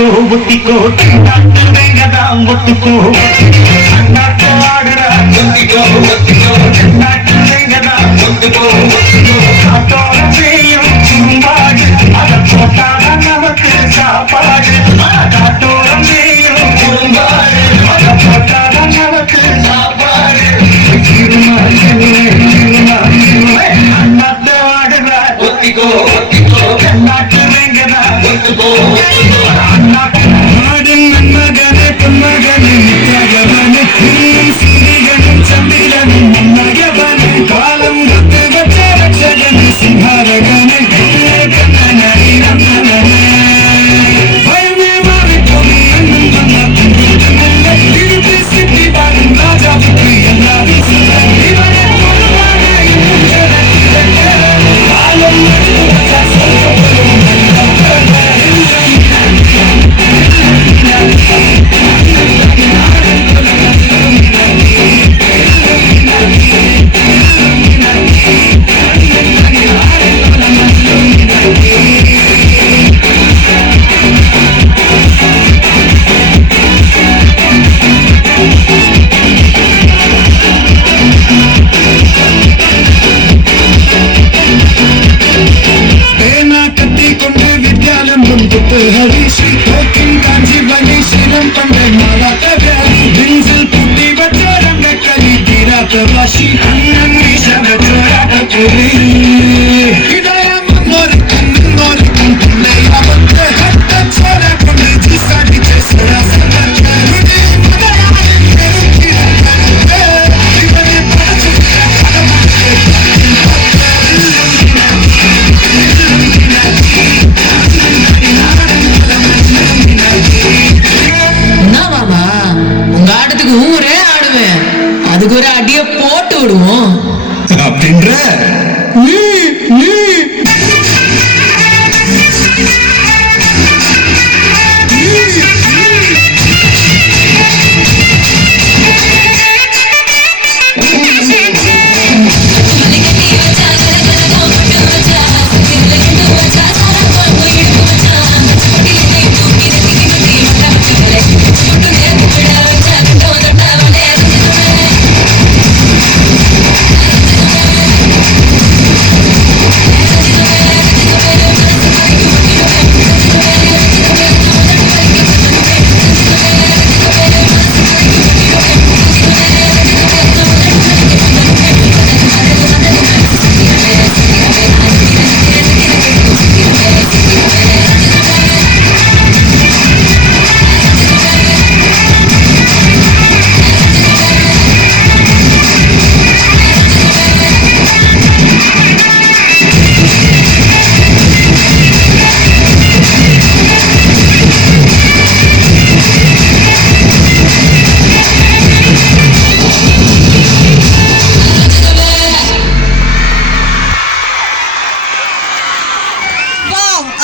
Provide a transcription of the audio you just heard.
ஒத்திக்கோ ஒத்திக்கோ நாட்டு வேங்கதான் ஒத்துக்கோ நாட்டு ஆடுறா ஒத்திக்கோ ஒத்திக்கோ நாட்டு வேங்கதான் ஒத்துக்கோ ஒத்திக்கோ காத்தோட செய்யும் குறும்பாடு அதை போட்டாதான் நமக்கு சாப்பாடு காத்தோட செய்யும் குறும்பாடு அதை போட்டாதான் நமக்கு சாப்பாடு நாட்டு ஆடுறா ஒத்திக்கோ ஒத்திக்கோ நாட்டு வேங்கதான் ஒத்துக்கோ நாடின் மகனே பொன்மகனே நித்யாகவனே சிறிகனும் சந்திரனும் மன்னகவனே காலம் கத்து வச்ச ரட்சகனே சிங்காரகனே கண்ணனே ரமணனே பயமே மாறி போனி என்னும் மன்னகனே திருப்பி சிட்டி பாடும் ராஜாவுக்கு எல்லாரும் சொல்ல இவனே பொருளான இன்னும் ஜனக்கிரே காலம் கத்து வச்ச சொல்லும் हरीशी कोकिन कांजी बनी शीलम पंडे माला तव्याली बिंजिल पुटी बच्चे रंग कली तीरा तवाशी अन्नन निशा बचोरा टपुरी हिदाया मनोर कंपले यावत्ते हट्टा छोरा कुंडी जिसा डिचे सोरा सदा रुडी मदया मेरू किरकने दिवने पाचु ஊரே ஆடுவேன் அதுக்கு ஒரு அடிய போட்டு விடுவோம்.